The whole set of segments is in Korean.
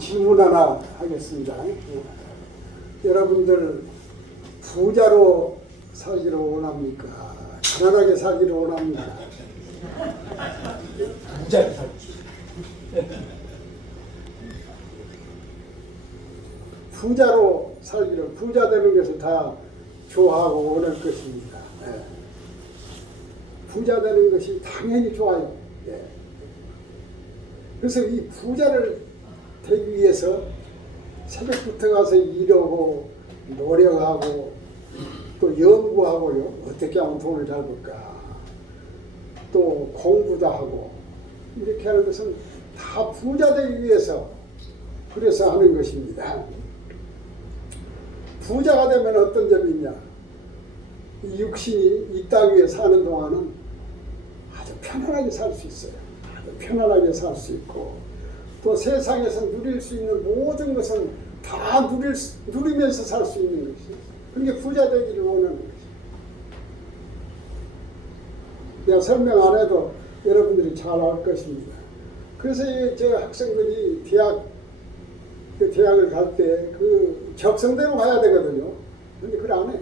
질문 하나 하겠습니다. 여러분들 부자로 살기를 원합니까? 가난하게 살기를 원합니까? 부자로 살기. 부자로 살기를, 부자 되는 것을 다 좋아하고 원할 것입니다. 부자 되는 것이 당연히 좋아요. 그래서 이 부자를 되기 위해서 새벽부터 가서 일하고 노력하고 또 연구하고요. 어떻게 하면 돈을 잘 벌까? 또 공부도 하고 이렇게 하는 것은 다 부자 되기 위해서 그래서 하는 것입니다. 부자가 되면 어떤 점이 있냐? 이 육신이 이 땅 위에 사는 동안은 아주 편안하게 살 수 있어요. 아주 편안하게 살 수 있고 또 세상에서 누릴 수 있는 모든 것은 다 누리면서 살 수 있는 것이에요. 그게 부자 되기를 원하는 것이에요. 내가 설명 안 해도 여러분들이 잘 알 것입니다. 그래서 저 학생들이 대학을 갈 때 그 적성대로 가야 되거든요. 근데 그걸 안 해.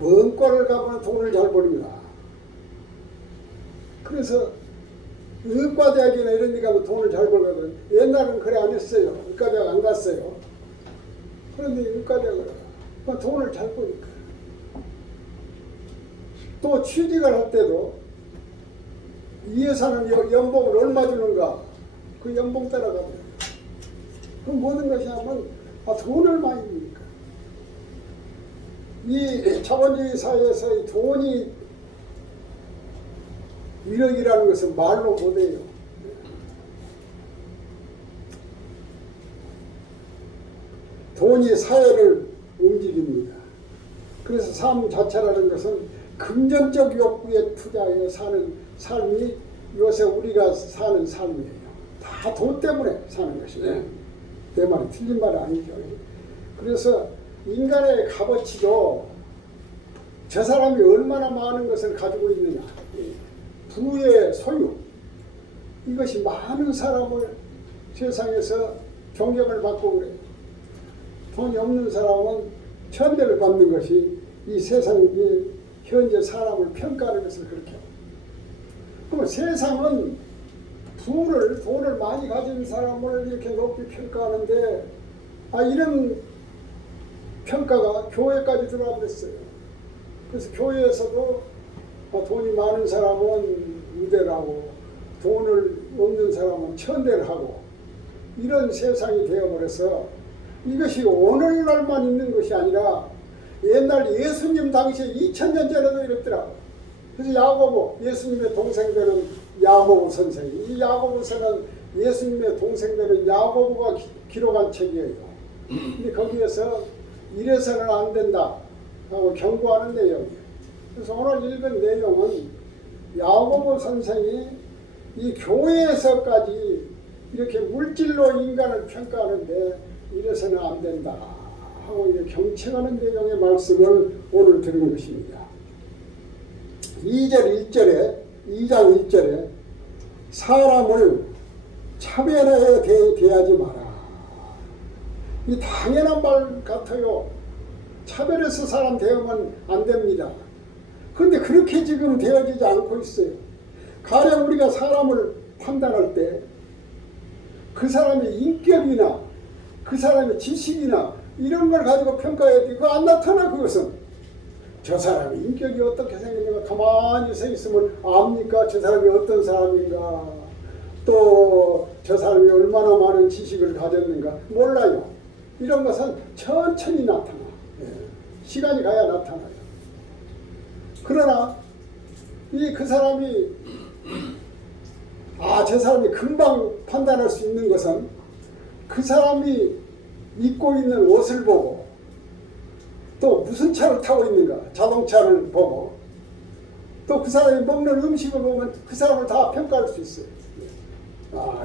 먼 과를 가면 돈을 잘 버립니다. 그래서 의과대학이나 이런 데 가면 돈을 잘 벌거든. 옛날은 그래 안 했어요. 의과대학 안 갔어요. 그런데 의과대학을 돈을 잘 버니까. 또 취직을 할 때도 이 회사는 연봉을 얼마 주는가 그 연봉 따라가면 그럼 모든 것이 하면 돈을 많이 주니까. 이 자본주의 사회에서 이 돈이 위력이라는 것은 말로 못해요. 돈이 사회를 움직입니다. 그래서 삶 자체라는 것은 금전적 욕구에 투자해 사는 삶이 요새 우리가 사는 삶이에요. 다 돈 때문에 사는 것이에요. 내 말이 틀린 말이 아니죠. 그래서 인간의 값어치도 저 사람이 얼마나 많은 것을 가지고 있느냐, 부의 소유, 이것이 많은 사람을 세상에서 존경을 받고 그래요. 돈이 없는 사람은 천대를 받는 것이 이 세상의 현재 사람을 평가하는 것을 그렇게 해요. 그럼 세상은 돈을 많이 가진 사람을 이렇게 높이 평가하는데 이런 평가가 교회까지 들어왔어요. 그래서 교회에서도 돈이 많은 사람은 우대를 하고 돈을 없는 사람은 천대를 하고 이런 세상이 되어버려서 이것이 오늘날만 있는 것이 아니라 옛날 예수님 당시에 2000년 전에도 이랬더라고요. 그래서 야고보, 예수님의 동생 되는 야고보 선생이, 이 야고보서는 예수님의 동생 되는 야고보가 기록한 책이에요. 근데 거기에서 이래서는 안 된다 하고 경고하는 내용이에요. 그래서 오늘 읽은 내용은 야고보 선생이 이 교회에서까지 이렇게 물질로 인간을 평가하는데 이래서는 안 된다 하고 이렇게 경책하는 내용의 말씀을 오늘 들은 것입니다. 2장 1절에 사람을 차별하여 대하지 마라. 이 당연한 말 같아요. 차별해서 사람 대하면 안 됩니다. 그런데 그렇게 지금 되어지지 않고 있어요. 가령 우리가 사람을 판단할 때 그 사람의 인격이나 그 사람의 지식이나 이런 걸 가지고 평가해야 돼. 그거 안 나타나. 그것은 저 사람의 인격이 어떻게 생겼는가 가만히 서 있으면 압니까? 저 사람이 어떤 사람인가, 또 저 사람이 얼마나 많은 지식을 가졌는가 몰라요. 이런 것은 천천히 나타나. 시간이 가야 나타나요. 그러나 그 사람이 저 사람이 금방 판단할 수 있는 것은 그 사람이 입고 있는 옷을 보고 또 무슨 차를 타고 있는가, 자동차를 보고 또 그 사람이 먹는 음식을 보면 그 사람을 다 평가할 수 있어요.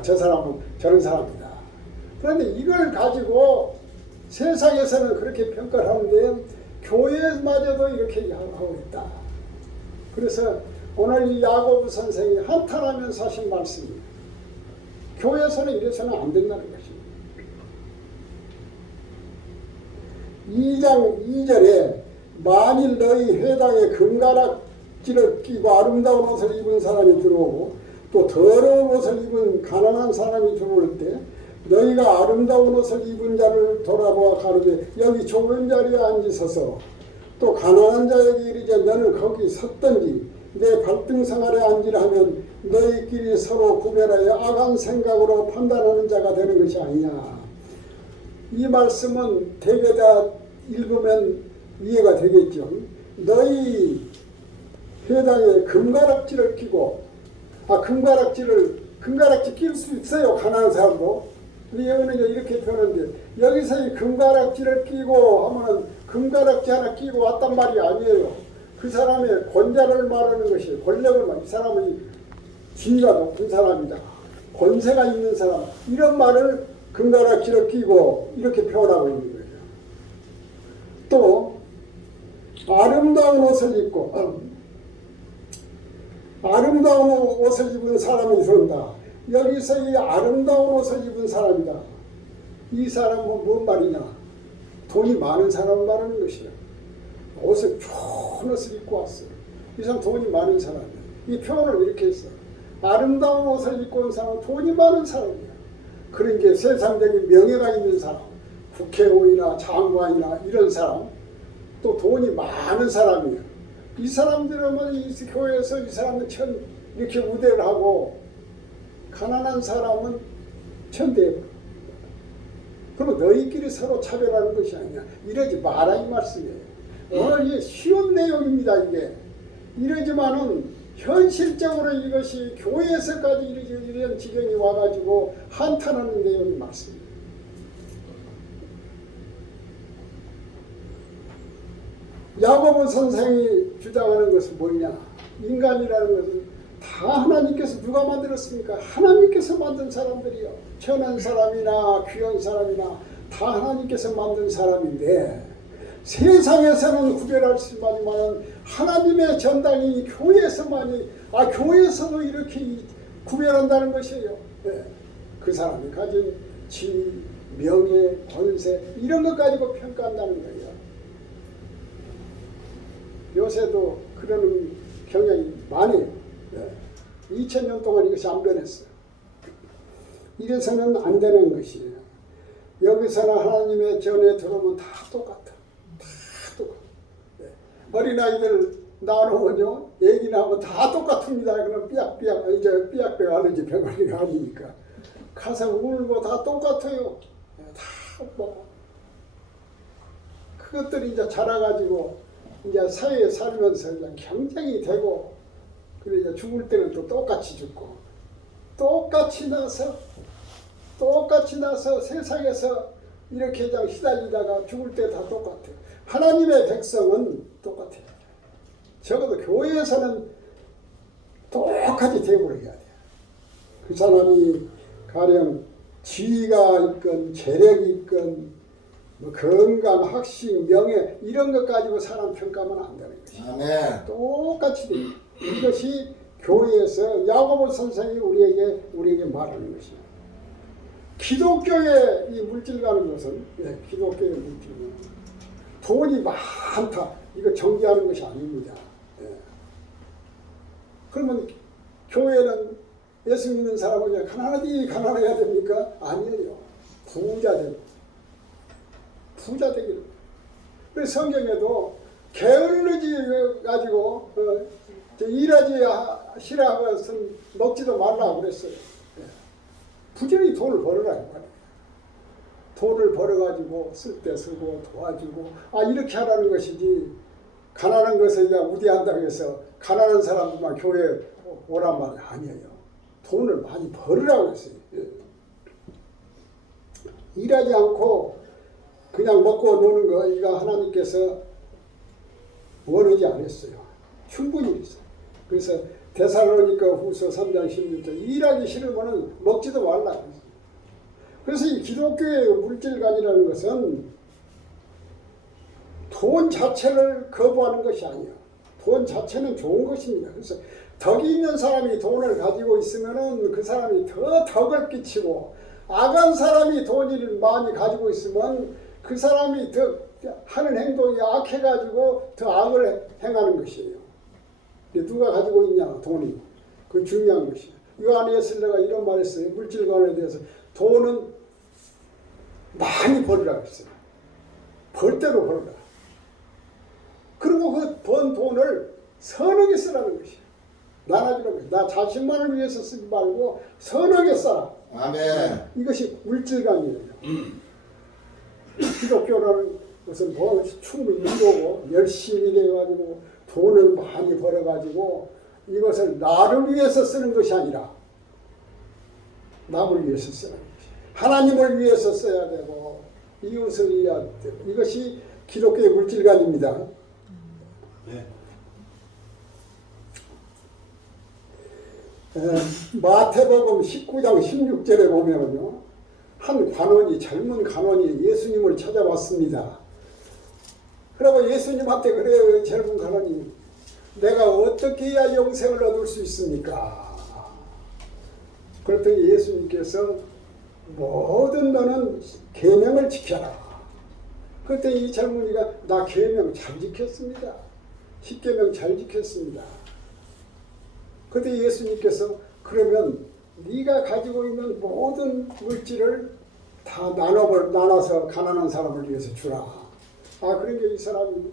저 사람은 저런 사람이다. 그런데 이걸 가지고 세상에서는 그렇게 평가를 하는데 교회마저도 이렇게 하고 있다. 그래서 오늘 이 야고보 선생이 한탄하면서 하신 말씀입니다. 교회에서는 이래서는 안 된다는 것입니다. 2장 2절에 만일 너희 회당에 금가락지를 끼고 아름다운 옷을 입은 사람이 들어오고 또 더러운 옷을 입은 가난한 사람이 들어올 때 너희가 아름다운 옷을 입은 자를 돌아보아 가로되 여기 좋은 자리에 앉으소서 또 가난한 자에게 이르되 너는 거기 섰든지 내 발등상 아래 앉으라 하면 너희끼리 서로 구별하여 악한 생각으로 판단하는 자가 되는 것이 아니냐. 이 말씀은 대개 다 읽으면 이해가 되겠죠. 너희 회당에 금가락지를 끼고 금가락지 낄 수 있어요. 가난한 사람도. 여기는 이렇게 표현하는데 여기서 이 금가락지를 끼고 하면은 금가락지 하나 끼고 왔단 말이 아니에요. 그 사람의 권자를 말하는 것이 권력을 말하는 이 사람이 지위가 높은 사람이다. 권세가 있는 사람. 이런 말을 금가락지를 끼고 이렇게 표현하고 있는 거예요. 또 아름다운 옷을 입고 아름다운 옷을 입은 사람이 있습니다. 여기서 이 아름다운 옷을 입은 사람이다. 이 사람은 뭔 말이냐? 돈이 많은 사람 말하는 것이야. 옷을 좋은 옷을 입고 왔어요. 이 사람 돈이 많은 사람이야. 이 표현을 이렇게 했어. 아름다운 옷을 입고 온 사람은 돈이 많은 사람이야. 그런 게 세상적인 명예가 있는 사람, 국회의원이나 장관이나 이런 사람, 또 돈이 많은 사람이야. 이 사람들은 이 교회에서 이 사람은 이렇게 우대를 하고 가난한 사람은 천대해. 그럼 너희끼리 서로 차별하는 것이 아니냐. 이러지 마라 이 말씀이에요. 오늘 이게 쉬운 내용입니다. 이게 이러지만은 현실적으로 이것이 교회에서까지 이런 지경이 와가지고 한탄하는 내용이 맞습니다. 야고보 선생이 주장하는 것은 뭐냐? 인간이라는 것은 다 하나님께서 누가 만들었습니까? 하나님께서 만든 사람들이요. 천한 사람이나 귀한 사람이나 다 하나님께서 만든 사람인데 세상에서는 구별할 수만이면 하나님의 전당이 교회에서만이 교회에서도 이렇게 구별한다는 것이에요. 네. 그 사람이 가진 지위, 명예, 권세 이런 것 가지고 평가한다는 거예요. 요새도 그러는 경향이 많이 네. 2000년 동안 이것이 안 변했어요. 이래서는 안 되는 것이에요. 여기서는 하나님의 전에 들어오면 다 똑같아. 다 똑같아. 네. 어린아이들 나오면요, 얘기 나오면 다 똑같습니다. 그럼 삐약삐약 하는지 병아리가 아니니까. 가서 울고 다 똑같아요. 네. 다 뭐. 그것들이 이제 자라가지고 이제 사회에 살면서 이제 경쟁이 되고, 그래 이제 죽을 때는 또 똑같이 죽고, 똑같이 나서 세상에서 이렇게 그냥 시달리다가 죽을 때 다 똑같아요. 하나님의 백성은 똑같아요. 적어도 교회에서는 똑같이 대우를 해야 돼요. 그 사람이 가령 지위가 있건 재력이 있건 뭐 건강, 학식, 명예 이런 것 가지고 사람 평가하면 안 되는 것이죠. 아멘. 똑같이 돼요. 이것이 교회에서 야고보 선생이 우리에게 말하는 것이에요. 기독교의 이 물질이라는 것은 기독교의 물질은 돈이 많다. 이거 정죄하는 것이 아닙니다. 그러면 교회는 예수 믿는 사람은 그냥 가난해야 됩니까? 아니에요. 부자 되기를. 그래서 성경에도 게을르지 가지고 일하지 싫어하는 것은 먹지도 말라고 그랬어요. 부지런히 돈을 벌으라 이 말이에요. 돈을 벌어가지고 쓸 때 쓰고 도와주고 이렇게 하라는 것이지 가난한 것을 그냥 우대한다고 해서 가난한 사람들만 교회에 오란 말이 아니에요. 돈을 많이 벌으라고 했어요. 일하지 않고 그냥 먹고 노는 거 이거 하나님께서 원하지 않았어요. 충분히 있어요. 그래서 데살로니가 후서 3장 16절 일하기 싫으면 먹지도 말라. 그래서 이 기독교의 물질관이라는 것은 돈 자체를 거부하는 것이 아니에요. 돈 자체는 좋은 것입니다. 그래서 덕이 있는 사람이 돈을 가지고 있으면은 그 사람이 더 덕을 끼치고, 악한 사람이 돈을 많이 가지고 있으면 그 사람이 더 하는 행동이 악해가지고 더 악을 행하는 것이에요. 누가 가지고 있냐, 돈이. 그 중요한 것이에요. 요한 웨슬레가 이런 말을 했어요. 물질관에 대해서. 돈은 많이 벌으라고 했어요. 벌 대로 벌어라. 그리고 그 번 돈을 선하게 쓰라는 것이에요. 나눠주라는 것이에요. 나 자신만을 위해서 쓰지 말고 선하게 써라. 아멘. 이것이 물질관이에요. 기독교라는 것은 뭐 춤을 이루고 열심히 일해가지고 돈을 많이 벌어가지고 이것을 나를 위해서 쓰는 것이 아니라 남을 위해서 쓰는 것이, 하나님을 위해서 써야 되고 이웃을 위해야 되고, 이것이 기독교의 물질관입니다. 네. 마태복음 19장 16절에 보면요, 한 관원이, 젊은 관원이 예수님을 찾아왔습니다. 그리고 예수님한테 그래요. 젊은 관원이, 내가 어떻게 해야 영생을 얻을 수 있습니까? 그랬더니 예수님께서 모든 너는 계명을 지켜라. 그랬더니 이 젊은이가 나 계명 잘 지켰습니다. 10계명 잘 지켰습니다. 그때 예수님께서 그러면 네가 가지고 있는 모든 물질을 다 나눠서 가난한 사람을 위해서 주라. 그러니까 이 사람이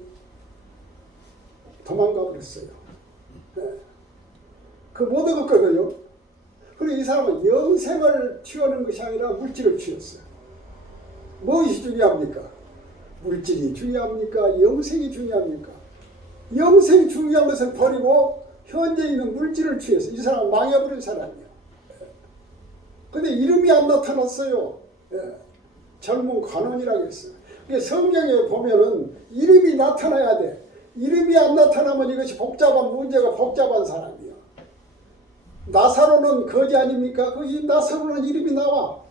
도망가 버렸어요. 네. 그 못 얻었거든요. 그리고 이 사람은 영생을 취하는 것이 아니라 물질을 취했어요. 무엇이 중요합니까? 물질이 중요합니까? 영생이 중요합니까? 영생이 중요한 것을 버리고 현재 있는 물질을 취해서 이 사람은 망해버린 사람이에요. 근데 이름이 안 나타났어요. 젊은 관원이라고 했어요. 성경에 보면은 이름이 나타나야 돼. 이름이 안 나타나면 이것이 문제가 복잡한 사람이에요. 나사로는 거지 아닙니까? 이 나사로는 이름이 나와.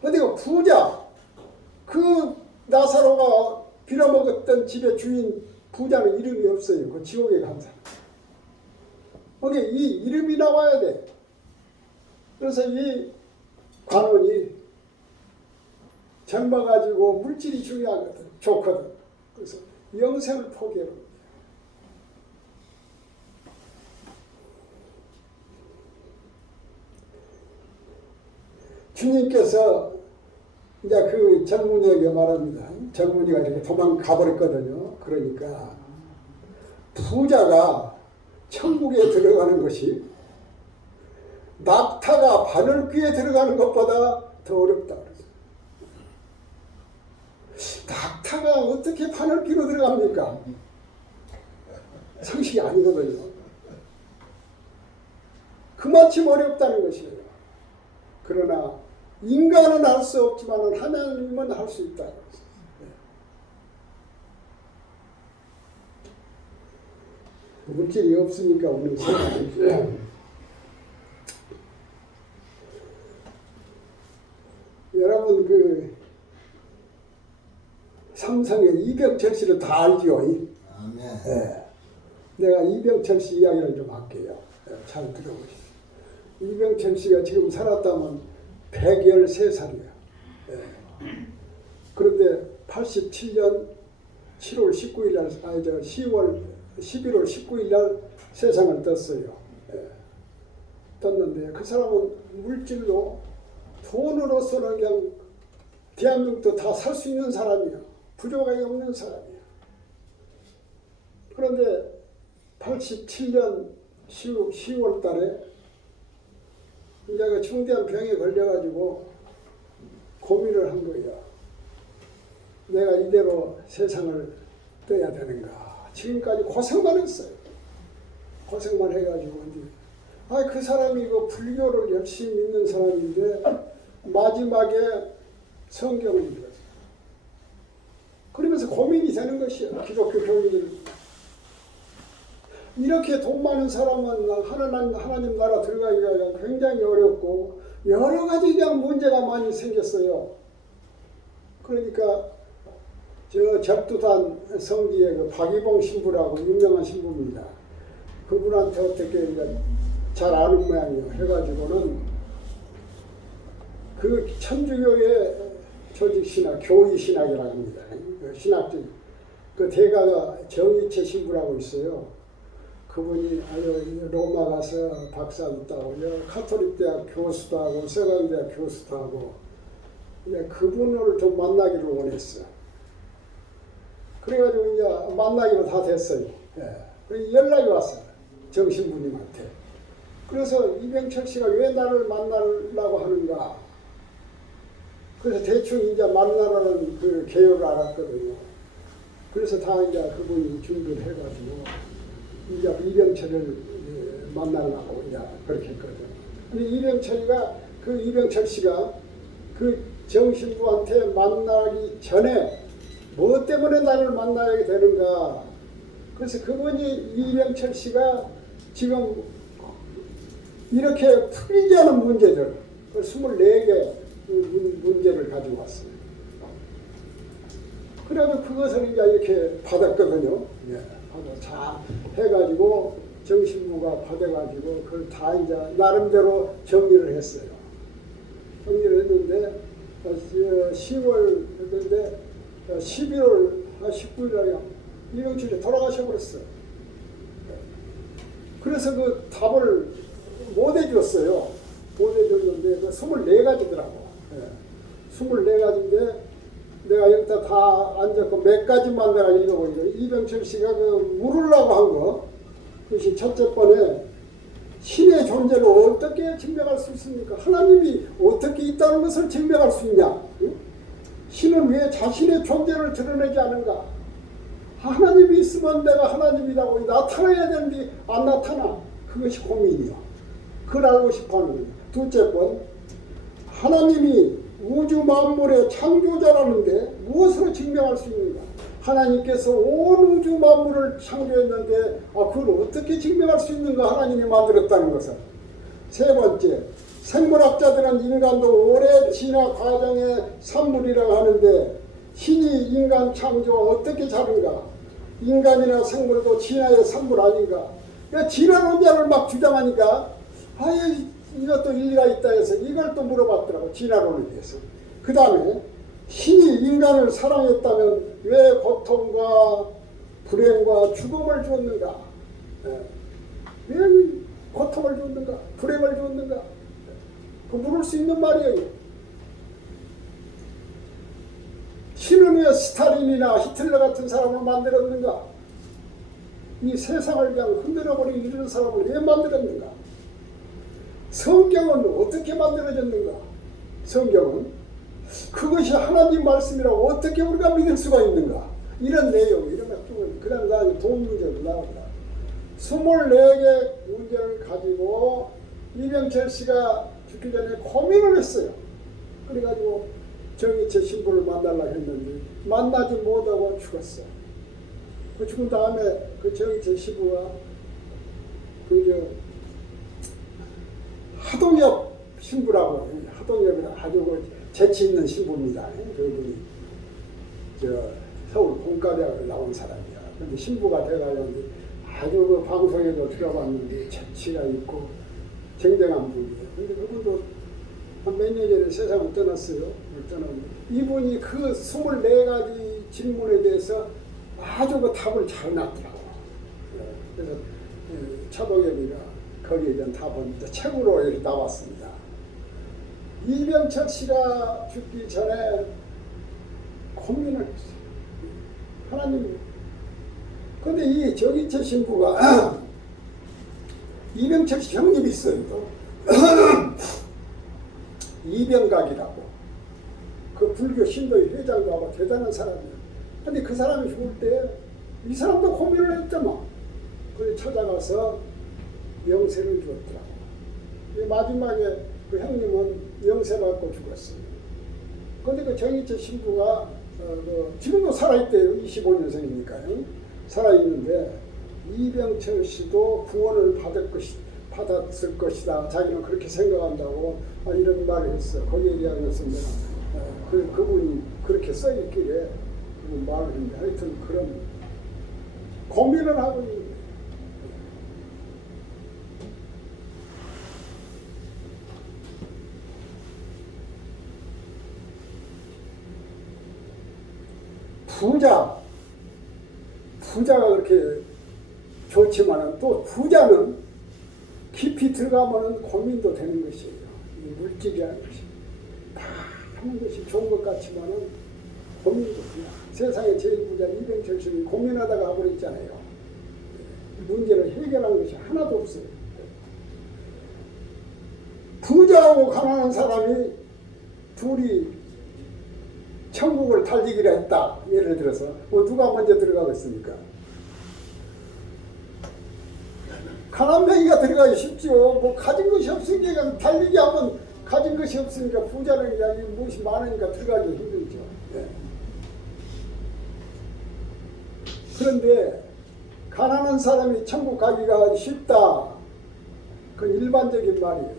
근데 그 부자, 그 나사로가 빌어먹었던 집의 주인 부자는 이름이 없어요. 그 지옥에 간 사람. 그게 이 이름이 나와야 돼. 그래서 이 관원이 젊어가지고 물질이 중요하거든, 좋거든. 그래서 영생을 포기해버립니다. 주님께서 이제 그 젊은이에게 말합니다. 젊은이가 이렇게 도망가 버렸거든요. 그러니까 부자가 천국에 들어가는 것이 낙타가 바늘귀에 들어가는 것보다 더 어렵다 그러죠. 낙타가 어떻게 바늘귀로 들어갑니까? 상식이 아니거든요. 그만큼 어렵다는 것이에요. 그러나 인간은 할 수 없지만 하나님은 할 수 있다. 물질이 없으니까 우리는 생각합니다. 여러분 그 삼성의 이병철 씨를 다 알죠? 아멘. 내가 이병철 씨 이야기를 좀 할게요. 잘 들어보시죠. 이병철 씨가 지금 살았다면 113살이에요. 그런데 87년 7월 19일 날, 11월 19일 날 세상을 떴어요. 떴는데 그 사람은 물질로, 돈으로서는 그냥 대한민국도 다 살 수 있는 사람이에요. 부족함이 없는 사람이에요. 그런데 87년 10월 달에 이제 그 중대한 병에 걸려가지고 고민을 한 거예요. 내가 이대로 세상을 떠야 되는가. 지금까지 고생만 했어요. 고생만 해가지고 이제 그 사람이 그 불교를 열심히 믿는 사람인데 마지막에 성경을 읽었어요. 그러면서 고민이 되는 것이에요. 기독교 교인들. 이렇게 돈 많은 사람은 하나님 나라 들어가기가 굉장히 어렵고 여러 가지 그냥 문제가 많이 생겼어요. 그러니까 저 접두산 성지의 그 박이봉 신부라고 유명한 신부입니다. 그분한테 어떻게 이제 잘 아는 모양이에요. 해가지고는 그 천주교의 조직신학, 교의신학이라고 합니다. 그 신학들, 그 대가가 정의체 신부라고 있어요. 그분이 아주 로마 가서 박사도 따고, 카톨릭 대학 교수도 하고, 서강대학 교수도 하고, 이제 그분을 좀 만나기를 원했어. 그래가지고 이제 만나기로 다 됐어요. 예. 연락이 왔어요. 정신부님한테. 그래서 이병철 씨가 왜 나를 만나려고 하는가. 그래서 대충 이제 만나라는 그 개요를 알았거든요. 그래서 다 이제 그분이 준비를 해가지고 이제 이병철을 만나려고 이제 그렇게 했거든. 근데 이병철 씨가 그 정신부한테 만나기 전에 뭐 때문에 나를 만나야 되는가. 그래서 그분이 이병철 씨가 지금 이렇게 풀리지 않은 문제들, 그 24개 문제를 가지고 왔어요. 그래서 그것을 이제 이렇게 받았거든요. 예, 받아 자 해가지고 정신부가 받아가지고 그걸 다 이제 나름대로 정리를 했어요. 정리를 했는데 10월 했는데 11월 19일에 이병철이 돌아가셔버렸어요. 그래서 그 답을 못 해줬어요. 못 해줬는데 그 24가지더라고. 24가지인데 내가 여기다 다 앉았고 몇 가지만 내가 읽어보니까 이병철 씨가 그 물으려고 한 거, 그것이 첫째 번에 신의 존재를 어떻게 증명할 수 있습니까? 하나님이 어떻게 있다는 것을 증명할 수 있냐? 신은 왜 자신의 존재를 드러내지 않은가? 하나님이 있으면 내가 하나님이라고 나타나야 되는데 안 나타나. 그것이 고민이야. 그걸 알고 싶어하는 거예요. 둘째 번, 하나님이 우주 만물의 창조자라는데 무엇으로 증명할 수 있는가? 하나님께서 온 우주 만물을 창조했는데 그걸 어떻게 증명할 수 있는가? 하나님이 만들었다는 것을. 세 번째, 생물학자들은 인간도 오래 진화 과정의 산물이라고 하는데 신이 인간 창조와 어떻게 다른가? 인간이나 생물도 진화의 산물 아닌가? 그러니까 진화론자를 막 주장하니까 이것도 일리가 있다 해서 이걸 또 물어봤더라고. 진화론에 대해서. 그 다음에 신이 인간을 사랑했다면 왜 고통과 불행과 죽음을 주었는가? 왜 고통을 주었는가? 불행을 주었는가? 그 물을 수 있는 말이에요. 신은 왜 스탈린이나 히틀러 같은 사람을 만들었는가? 이 세상을 그냥 흔들어버린 이런 사람을 왜 만들었는가? 성경은 어떻게 만들어졌는가? 성경은 그것이 하나님 말씀이라고 어떻게 우리가 믿을 수가 있는가? 이런 내용, 이런 것들, 그 다음 나중에 돈 문제도 나온다. 24개 문제를 가지고 이병철 씨가 죽기 전에 고민을 했어요. 그래가지고 정의체 신부를 만나려고 했는데 만나지 못하고 죽었어. 그 죽은 다음에 그 정의체 신부가 하동엽 신부라고, 하동엽이라 아주 그 재치 있는 신부입니다. 그분이 서울 공과대학을 나온 사람이야. 근데 신부가 돼가지고 아주 그 방송에도 들어봤는데 재치가 있고 쟁쟁한 분이에요. 근데 그분도 한 몇 년 전에 세상을 떠났어요. 떠났는데 이분이 그 24가지 질문에 대해서 아주 그 답을 잘 놨더라고요. 그래서 차동엽이가 거기에 대한 답은 책으로 이렇게 나왔습니다. 이병철 씨가 죽기 전에 고민을 했어요. 하나님. 근데 이 정의체 신부가 이병철 씨 형님이 있어요. 이병각이라고. 그 불교 신도의 회장도 하고 대단한 사람이에요. 근데 그 사람이 죽을 때 이 사람도 고민을 했더만. 그래서 찾아가서 영세를 주었더라고. 마지막에 그 형님은 영세 받고 죽었어요. 그런데 그 정의체 신부가 지금도 살아있대요. 25년생이니까요. 살아있는데 이병철 씨도 구원을 받았을 것이다. 자기는 그렇게 생각한다고 이런 말을 했어. 거기에 대해서 내가 그분이 그렇게 써있길래 말을 했는데 하여튼 그런 고민을 하고 있는 거예요. 부자가 그렇게 좋지만은 또 부자는 깊이 들어가면은 고민도 되는 것이에요. 이 물질이라는 것이 다 하는 것이 좋은 것 같지만은 고민도 돼요. 세상에 제일 부자 이병철 고민하다가 가버렸잖아요. 문제를 해결한 것이 하나도 없어요. 부자하고 가난한 사람이 둘이 천국을 달리기로 했다. 예를 들어서 누가 먼저 들어가겠습니까? 가난뱅이가 들어가기 쉽죠. 뭐 가진 것이 없으니까 달리기 하면 가진 것이 없으니까 부자는 이야기 무엇이 많으니까 들어가기 힘들죠. 네. 그런데 가난한 사람이 천국 가기가 쉽다. 그건 일반적인 말이에요.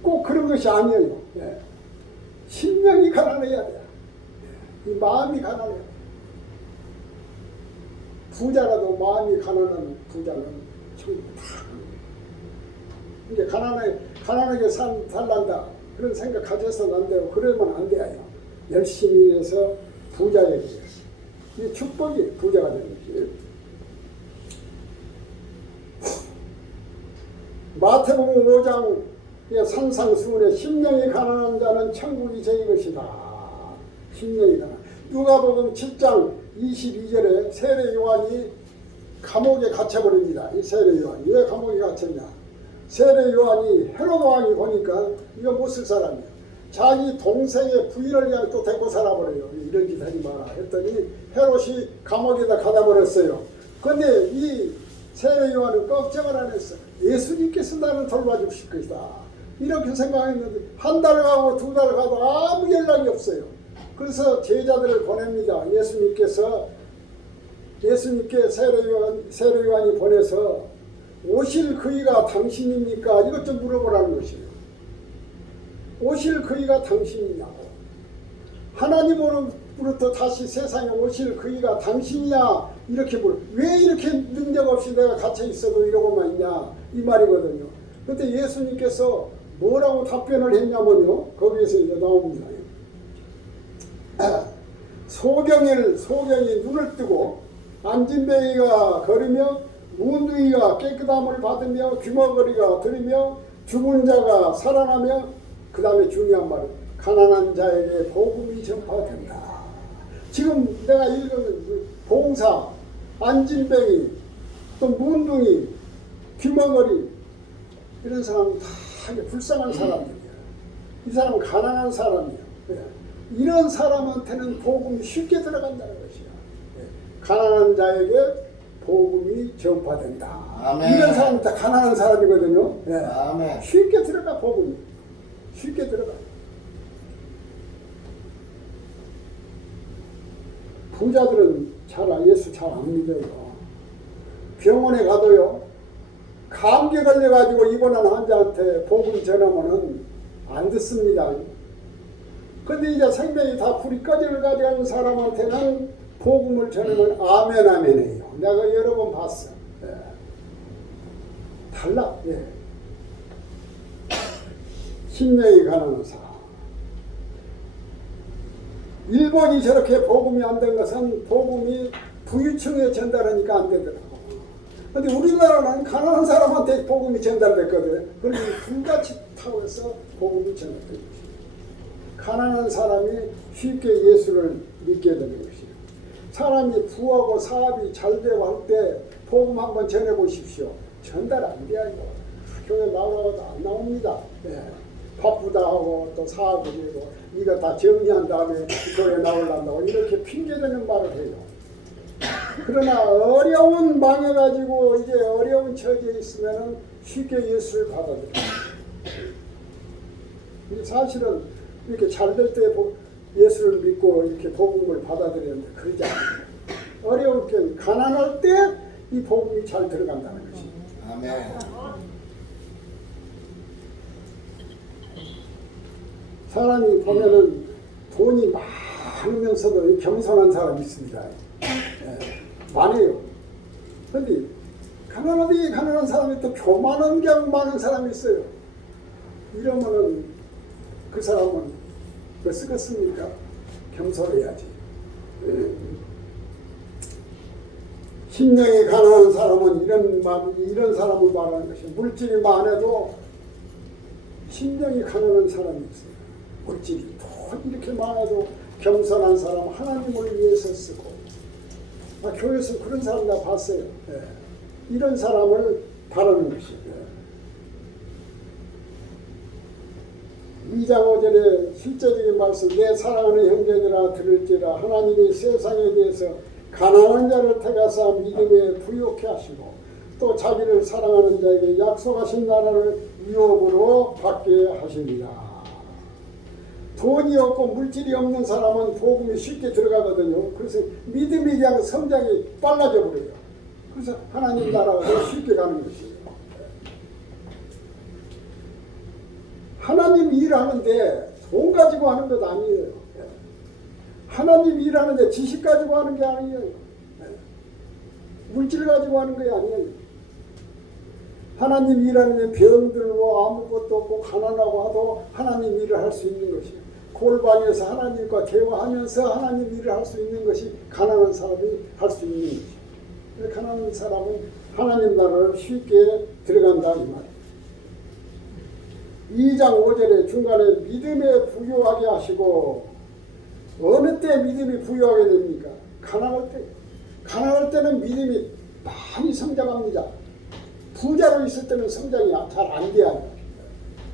꼭 그런 것이 아니에요. 심령이 가난해야 돼요. 이 마음이 가난해야 돼요. 부자라도 마음이 가난한 부자는 천국 다 이제 가난하게 살란다 그런 생각 가져서는 안 되고 그러면 안 돼요. 열심히 해서 부자에게 이 축복이 부자가 되는 것이에요. 마태복음 5장 산상수훈에 심령이 가난한 자는 천국이 저희 것이다. 심령이 가난. 누가복음 7장 22절에 세례 요한이 감옥에 갇혀버립니다. 이 세례 요한이 왜 감옥에 갇혔냐? 세례 요한이 헤롯 왕이 보니까 이거 못 쓸 사람이야. 자기 동생의 부인을 그냥 또 데리고 살아버려요. 이런 짓 하지 마라 했더니 헤롯이 감옥에다 가다버렸어요. 근데 이 세례 요한은 걱정을 안 했어. 예수님께서 나를 돌봐주실 것이다. 이렇게 생각했는데 한 달 가고 두 달 가도 아무 연락이 없어요. 그래서 제자들을 보냅니다. 예수님께 세례 요한이 보내서 오실 그이가 당신입니까? 이것 좀 물어보라는 것이에요. 오실 그이가 당신이냐고. 하나님으로부터 다시 세상에 오실 그이가 당신이냐 이렇게 물어. 왜 이렇게 능력 없이 내가 갇혀 있어도 이러고만 있냐 이 말이거든요. 그때 예수님께서 뭐라고 답변을 했냐면요. 거기에서 이제 나옵니다. 소경이 눈을 뜨고 안진뱅이가 걸으며 문둥이가 깨끗함을 받으며 귀머거리가 들으며 죽은 자가 살아나며 그 다음에 중요한 말은 가난한 자에게 복음이 전파된다. 지금 내가 읽은 봉사, 안진뱅이, 또 문둥이, 귀머거리 이런 사람은 다 불쌍한 사람들이야. 이 사람은 가난한 사람이야. 이런 사람한테는 복음이 쉽게 들어간다는 것이야. 가난한 자에게 복음이 전파된다. 아멘. 이런 사람은 다 가난한 사람이거든요. 아멘. 쉽게 들어가 복음이. 쉽게 들어가. 부자들은 예수 잘 안 믿어요. 병원에 가도요. 감기 걸려가지고 입원한 환자한테 복음 전하면은 안 듣습니다. 근데 이제 생명이 다 불이 꺼지를 가져가는 사람한테는 복음을 전하면 아멘 아멘해요. 내가 여러 번 봤어. 달라. 심령이 가난한 사람. 일본이 저렇게 복음이 안 된 것은 복음이 부유층에 전달하니까 안 되더라고. 근데 우리나라는 가난한 사람한테 복음이 전달됐거든. 그러니 불같이 타고서 복음이 전달된 것이에요. 가난한 사람이 쉽게 예수를 믿게 되는 것이에요. 사람이 부하고 사업이 잘 되고 할 때 복음 한번 전해보십시오. 전달 안 돼요. 교회 나오라고도 안 나옵니다. 바쁘다 하고 또 사업을 하고 이거 다 정리한 다음에 교회 나오려고 이렇게 핑계대는 말을 해요. 그러나 어려운 망해가지고 이제 어려운 처지에 있으면 쉽게 예수를 받아들여요. 사실은 이렇게 잘 될 때 예수를 믿고 이렇게 복음을 받아들였는데 그러지 않아요. 어려울 때 가난할 때 이 복음이 잘 들어간다는 것이. 아멘. 사람이 보면은 돈이 많으면서도 겸손한 사람이 있습니다. 많아요. 그런데 가난한 사람이 또 교만한 게 많은 사람이 있어요. 이러면은 그 사람은 왜 쓰겠습니까? 겸손해야지. 심령이 가난한 사람은 이런 사람을 말하는 것이 물질이 많아도 심령이 가난한 사람이 있어요. 물질이 돈 이렇게 많아도 겸손한 사람, 하나님을 위해서 쓰고. 교회에서 그런 사람 다 봤어요. 이런 사람을 바라는 것이에요. 2장 5절에 실제적인 말씀, 내 사랑하는 형제들아 들을지라. 하나님이 세상에 대해서 가난한 자를 택하사 믿음에 부요케 하시고 또 자기를 사랑하는 자에게 약속하신 나라를 유업으로 받게 하십니다. 돈이 없고 물질이 없는 사람은 복음이 쉽게 들어가거든요. 그래서 믿음이 그냥 성장이 빨라져 버려요. 그래서 하나님 나라가 더 쉽게 가는 것이에요. 하나님 일하는데 돈 가지고 하는 것 아니에요. 하나님 일하는데 지식 가지고 하는 게 아니에요. 물질 가지고 하는 게 아니에요. 하나님 일하는데 병들고 아무것도 없고 가난하고 하도 하나님 일을 할 수 있는 것이에요. 골방에서 하나님과 대화하면서 하나님 일을 할 수 있는 것이 가난한 사람이 할 수 있는 것이에요. 가난한 사람은 하나님 나라를 쉽게 들어간다 이 말이에요. 2장 5절에 중간에 믿음에 부요하게 하시고, 어느 때 믿음이 부요하게 됩니까? 가난할 때. 가난할 때는 믿음이 많이 성장합니다. 부자로 있을 때는 성장이 잘 안 돼요.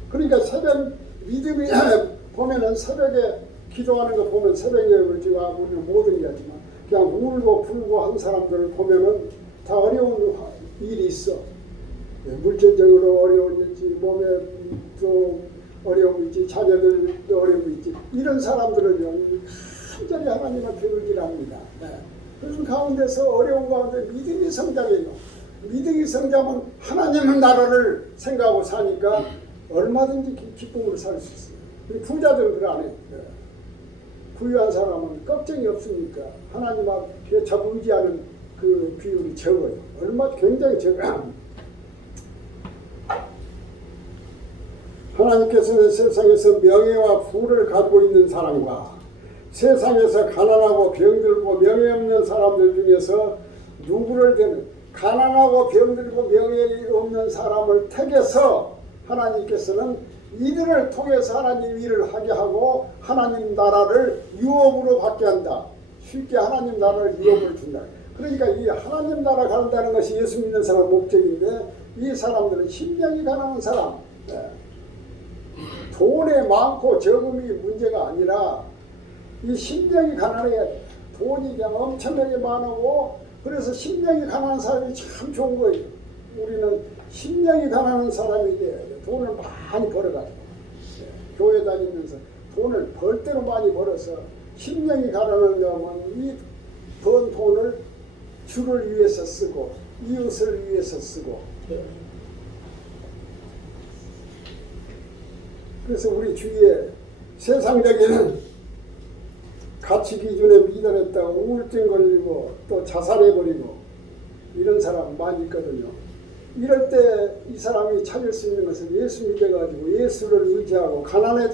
그러니까 새벽 믿음이 보면은 새벽에 기도하는 거 보면 새벽 예배를 지금 우리는 모든 게 하지만 그냥 울고 불고 한 사람들을 보면은 다 어려운 일이 있어. 물질적으로 어려움이 있지, 몸에 또 어려움이 있지, 자녀들도 어려움이 있지. 이런 사람들은요 간절히 하나님한테 의지를 합니다. 그런 가운데서 어려운 가운데 믿음이 성장해요. 믿음이 성장하면 하나님의 나라를 생각하고 사니까 얼마든지 기쁨으로 살 수 있어요. 부자들은 그래 안 해요. 부유한 사람은 걱정이 없으니까 하나님 앞에 의지하는 그 비율이 적어요. 굉장히 적어요. 하나님께서는 세상에서 명예와 부를 가지고 있는 사람과 세상에서 가난하고 병들고 명예 없는 사람들 중에서 누구를 대는 가난하고 병들고 명예 없는 사람을 택해서 하나님께서는 이들을 통해서 하나님 일을 하게 하고 하나님 나라를 유업으로 받게 한다. 쉽게 하나님 나라를 유업을 준다. 그러니까 이 하나님 나라 간다는 것이 예수 믿는 사람 목적인데, 이 사람들은 심령이 가난한 사람, 돈에 많고 적음이 문제가 아니라 이 심령이 가난해야 돼. 돈이 그냥 엄청나게 많고, 그래서 심령이 가난한 사람이 참 좋은 거예요. 우리는 심령이 가난한 사람이 돼야 돼. 돈을 많이 벌어가지고 교회 다니면서 돈을 벌 대로 많이 벌어서 심령이 가난한 거면 이 번 돈을 주를 위해서 쓰고 이웃을 위해서 쓰고. 그래서 우리 주위에 세상적인 가치 기준에 미달했다고 우울증 걸리고 또 자살해버리고 이런 사람 많이 있거든요. 이럴 때 이 사람이 찾을 수 있는 것은 예수 믿어가지고 예수를 의지하고, 가난해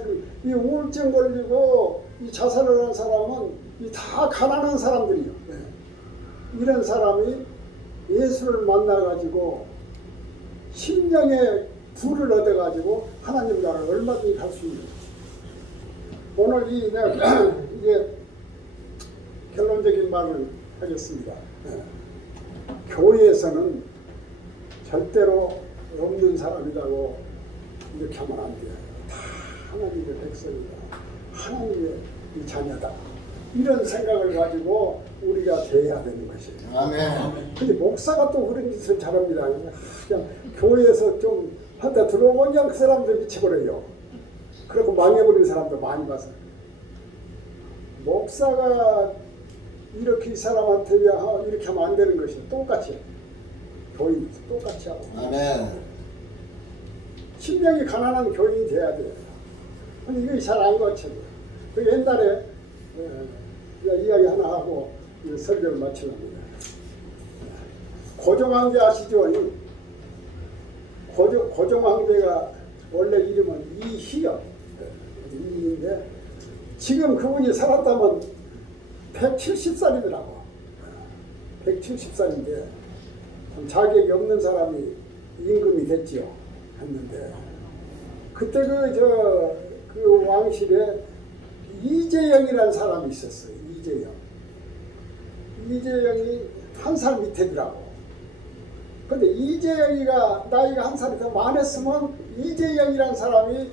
이 우울증 걸리고 이 자살을 하는 사람은 이 다 가난한 사람들이요. 이런 사람이 예수를 만나가지고 심령의 부를 얻어가지고 하나님 나라를 얼마든지 할 수 있는 거죠. 오늘 이게 결론적인 말을 하겠습니다. 교회에서는 절대로 없는 사람이라고 이렇게 하면 안 돼요. 다 하나님의 백성이다. 하나님의 자녀다. 이런 생각을 가지고 우리가 대해야 되는 것이에요. 아멘. 근데 목사가 또 그런 짓을 잘합니다. 그냥 교회에서 좀 하다 들어오면 그냥 그 사람들 미쳐버려요. 그리고 망해버린 사람도 많이 봐서. 목사가 이렇게 이 사람한테 이렇게 하면 안 되는 것이에요. 똑같이. 교인 똑같이 하고. 아멘. 심령이 가난한 교인이 돼야 돼요. 근데 이거 잘 안 거쳐요. 그 옛날에 이야기 하나 하고 설교를 마치랍니다. 고종황제 아시죠? 고종황제가 원래 이름은 이희영 이인데 지금 그분이 살았다면 170살이더라고. 170살인데 자격이 없는 사람이 임금이 됐지요. 했는데 그때 그 왕실에 이재영이라는 사람이 있었어요. 이재영이 한 살 밑에더라고. 근데 이재영이가 나이가 한 살이 더 많았으면 이재영이라는 사람이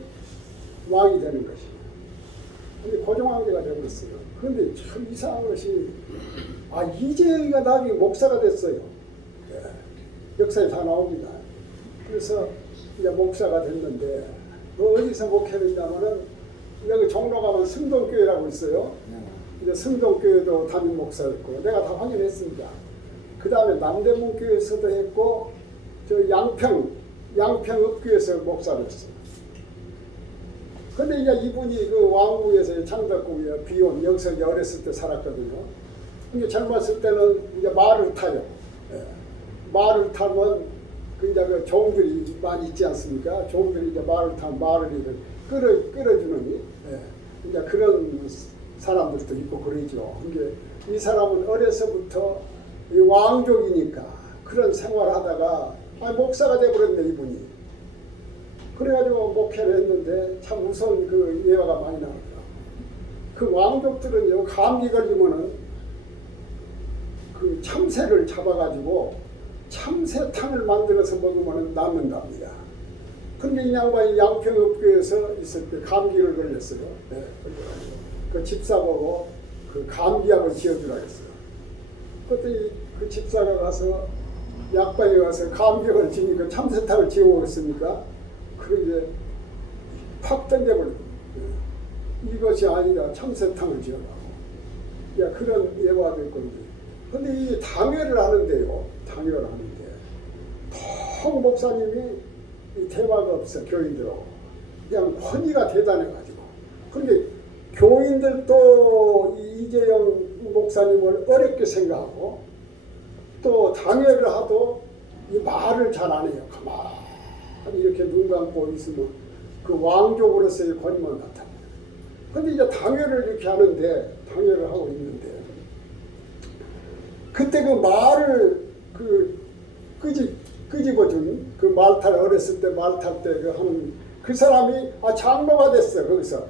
왕이 되는 것이에요. 근데 고종황제가 되었어요. 그런데 참 이상한 것이 이재영이가 나중에 목사가 됐어요. 역사에 다 나옵니다. 그래서 이제 목사가 됐는데 어디서 목회했냐면은 여기 종로 가면 승동교회라고 있어요. 이제 승동교회도 담임 목사였고 내가 다 확인했습니다. 그 다음에 남대문교회에서도 했고 저 양평읍교회에서 목사를 했어요. 근데 이제 이분이 그 왕궁에서 창덕궁에 비온 영석이 어렸을 때 살았거든요. 근데 젊었을 때는 이제 말을 타요. 말을 타면 그 이제 그 종들이 많이 있지 않습니까? 종들이 이제 말을 타면 말을 끌어주는 이제 그런 사람들도 있고 그러죠. 근데 이 사람은 어려서부터 이 왕족이니까 그런 생활하다가 목사가 돼버렸네 이분이. 그래가지고 목회를 했는데 참 무서운 그 예화가 많이 나오더라고요. 그 왕족들은요 감기 걸리면은 그 참새를 잡아가지고 참새탕을 만들어서 먹으면 낫는답니다. 근데 이 양반이 양평읍교에서 있을 때 감기를 걸렸어요. 그 집사보고 그 감기약을 지어주라 했어요. 그때 그 집사가 가서 약방에 가서 감기약을 지니까 참새탕을 지어 먹었습니까? 그런데 팍 던져버리고 이것이 아니라 참새탕을 지어라고. 야 그런 예화도 있고. 근데 이 당회를 하는데요. 당회를 하는데 통 목사님이 이 대화가 없어 교인들하고. 그냥 권위가 대단해가지고. 그런데 교인들도 이재영 목사님을 어렵게 생각하고 또 당회를 하도 이 말을 잘 안 해요. 가만히 이렇게 눈 감고 있으면 그 왕족으로서의 권위만 나타나요. 근데 이제 당회를 이렇게 하는데 당회를 하고 있는데 그때 그 말을 끄집어준 그 말탈 어렸을 때 말탈 때 그 하는 그 사람이 장로가 됐어. 거기서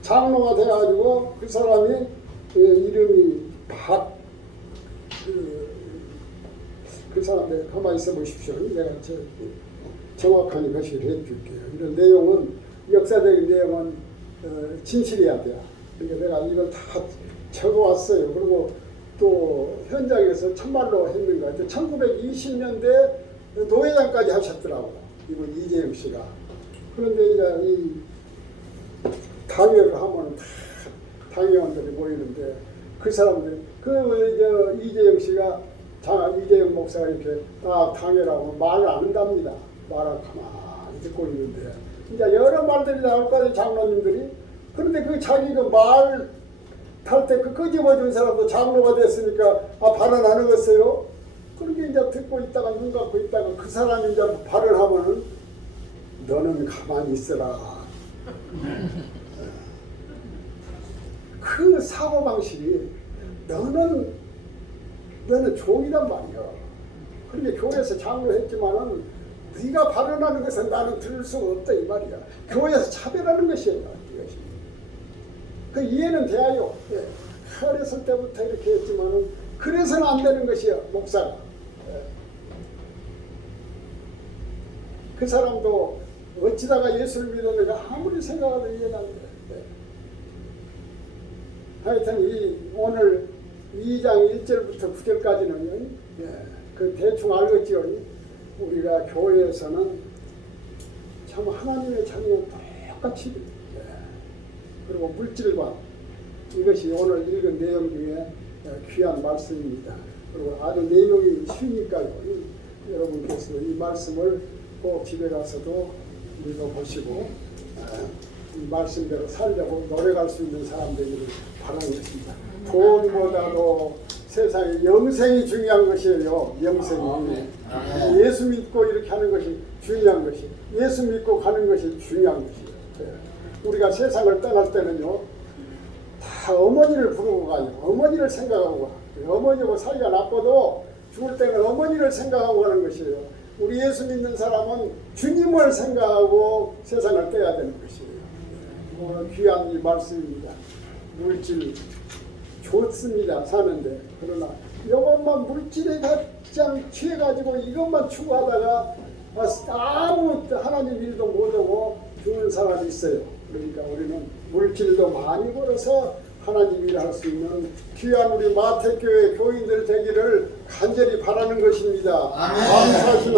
장로가 돼가지고 그 사람이 이름이 그 사람 가만히 있어 보십시오. 내가 정확한 것을 해줄게요. 이런 내용은 역사적인 내용은 진실해야 돼요. 그러니까 내가 이걸 다 적어왔어요. 그리고 또 현장에서 참말로 했는 것 같아요. 1920년대 노회장까지 하셨더라고요. 이분 이재영 씨가. 그런데 이제 이 당회를 하면 다 당회원들이 모이는데 그 사람들 이재영 씨가 이재영 목사가 이렇게 딱 당회를 하면 말을 안 한답니다. 말을 가만히 듣고 있는데 이제 여러 말들이 나올 거예요. 장로님들이. 그런데 그 자기 그 말 탈 때 그 끄집어준 사람도 장로가 됐으니까 발언하는 거였어요. 그렇게 이제 듣고 있다가 눈 감고 있다가 그 사람이 이제 발언하면은 너는 가만히 있어라. 그 사고방식이 너는 종이란 말이야. 그런데 교회에서 장로했지만은 네가 발언하는 것은 나는 들을 수가 없다 이 말이야. 교회에서 차별하는 것이에요. 이것이. 그 이해는 돼요. 어렸을 때부터 이렇게 했지만은 그래서는 안 되는 것이야 목사가. 그 사람도 어찌다가 예수를 믿었는가 아무리 생각해도 이해가 안 돼. 하여튼 오늘 2장 1절부터 9절까지는 그 대충 알겠지요. 우리가 교회에서는 참 하나님의 자녀와 똑같이 그리고 물질과 이것이 오늘 읽은 내용 중에 귀한 말씀입니다. 그리고 아주 내용이 쉬우니까요. 여러분께서 이 말씀을 꼭 집에 가서도 읽어보시고 이 말씀대로 살려고 노력할 수 있는 사람들이 바라는 것입니다. 돈보다도 세상에 영생이 중요한 것이에요. 영생이. 예수 믿고 이렇게 하는 것이 중요한 것이. 예수 믿고 가는 것이 중요한 것이에요. 우리가 세상을 떠날 때는요. 다 다 어머니를 부르고 가요. 어머니를 생각하고 가요. 어머니하고 사이가 나빠도 죽을 때는 어머니를 생각하고 가는 것이에요. 우리 예수 믿는 사람은 주님을 생각하고 세상을 떠야 되는 것이에요. 귀한 이 말씀입니다. 물질 좋습니다. 사는데. 그러나 이것만 물질에 가장 취해가지고 이것만 추구하다가 아무 하나님 일도 못하고 죽는 사람이 있어요. 그러니까 우리는 물질도 많이 벌어서 하나님 일을 할 수 있는 귀한 우리 마태교회 교인들 되기를 간절히 바라는 것입니다. 아멘. 감사하신